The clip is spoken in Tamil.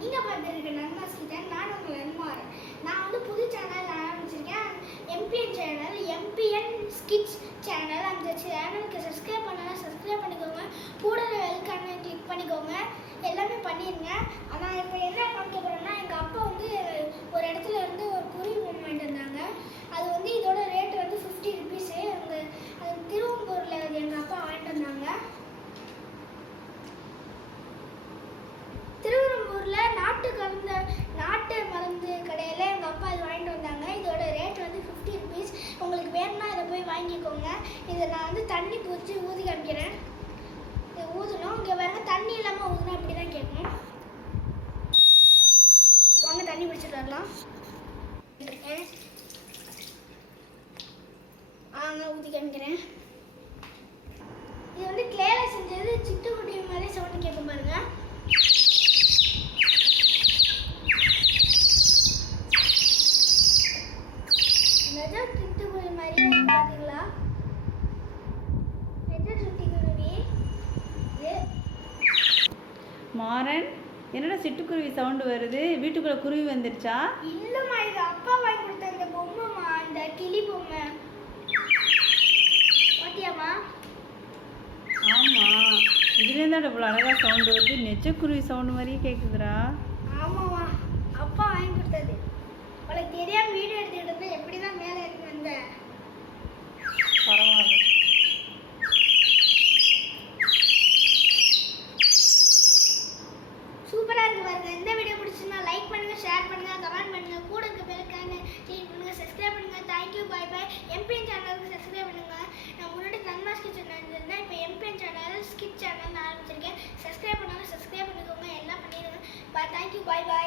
நீங்க பார்த்துருக்க நன்மாஸ் கிச்சன். நான் உங்கள் நன்மார். நான் வந்து புது சேனல் ஆரம்பிச்சிருக்கேன். MBN channel, MBN skits channel. அந்த சேனலுக்கு சப்ஸ்கிரைப் பண்ணலாம், சப்ஸ்கிரைப் பண்ணிக்கோங்க. கூட வெல்கான கிளிக் பண்ணிக்கோங்க. எல்லாமே பண்ணிடுங்க. ஆனால் இப்போ என்ன பார்க்க போகிறோம்னா, எங்கள் அப்பா வந்து ஒரு இடத்துல இருந்து ஒரு குருவி பொம்மை வாங்கிட்டு வந்தாங்க. அது வந்து இதோட ரேட் வந்து 50 ருபீஸு. அது திருவம்பூரில் எங்கள் அப்பா வாங்கிட்டு வந்தாங்க. திருவரம்பூர்ல நாட்டு மருந்து கடையில எங்க அப்பா இது வாங்கிட்டு வந்தாங்க. இதோட ரேட் வந்து 50 ருபீஸ். உங்களுக்கு வேணும்னா இதை போய் வாங்கிக்கோங்க. இதை நான் வந்து தண்ணி பூச்சி ஊதி காமிக்கிறேன். இதை ஊதணும். இங்கே வேற தண்ணி இல்லாமல் ஊதுனா இப்படி தான் கேட்கும். வாங்க தண்ணி பிடிச்சிட்டு வரலாம். ஊதி காமிக்கிறேன். இது வந்து கிளேல செஞ்சது. சிட்டுக்குட்டி மாதிரி சவுண்ட் கேட்கும் பாருங்க. சிட்டுக்குருவி மாதிரி பாத்தீங்களா? சிட்டுக்குருவி மாறன், என்னடா சிட்டுக்குருவி சவுண்டு வருது? வீட்டுக்குள்ள குருவி வந்துருச்சா? இல்லம்மா, இது அப்பா வாங்கி கொடுத்த இந்த பொம்மைமா, இந்த கிளி பொம்மை. பாத்தியாமா? ஆமா, இதுலேருந்து இவ்வளோ அழகா சவுண்டு வருது. நெச்சக்குருவி சவுண்டு மாதிரியே கேட்குதுடா. ஆமாம்மா, அப்பா வாங்கி கொடுத்தது. உனக்கு தெரியாம வீடியோ எடுத்துக்கிட்டு இருந்தா எப்படி தான் மேலே எடுத்து வந்த? பரவாயில்ல. சூப்பரா இருக்கு பாருங்க. இந்த வீடியோ பிடிச்சிருந்தா லைக் பண்ணுங்க, ஷேர் பண்ணுங்க, கமெண்ட் பண்ணுங்க. கூட இருக்க பெல்லைக்கான கிளிக் பண்ணுங்க, சப்ஸ்கிரைப் பண்ணுங்க. Thank you, bye bye. எம்பிஎன் சேனலுக்கு சப்ஸ்கிரைப் பண்ணுங்க. நான் முன்னாடி நன்மாஸ் கிச்சன் இருந்தேன். இப்போ எம்பிஎன் சேனல் ஸ்கிட் சேனல் ஆரம்பிச்சிருக்கேன். சப்ஸ்கிரைப் பண்ணாலும் சப்ஸ்கிரைப் பண்ணிக்கோங்க. எல்லாம் பண்ணிடுங்க. Thank you, bye by.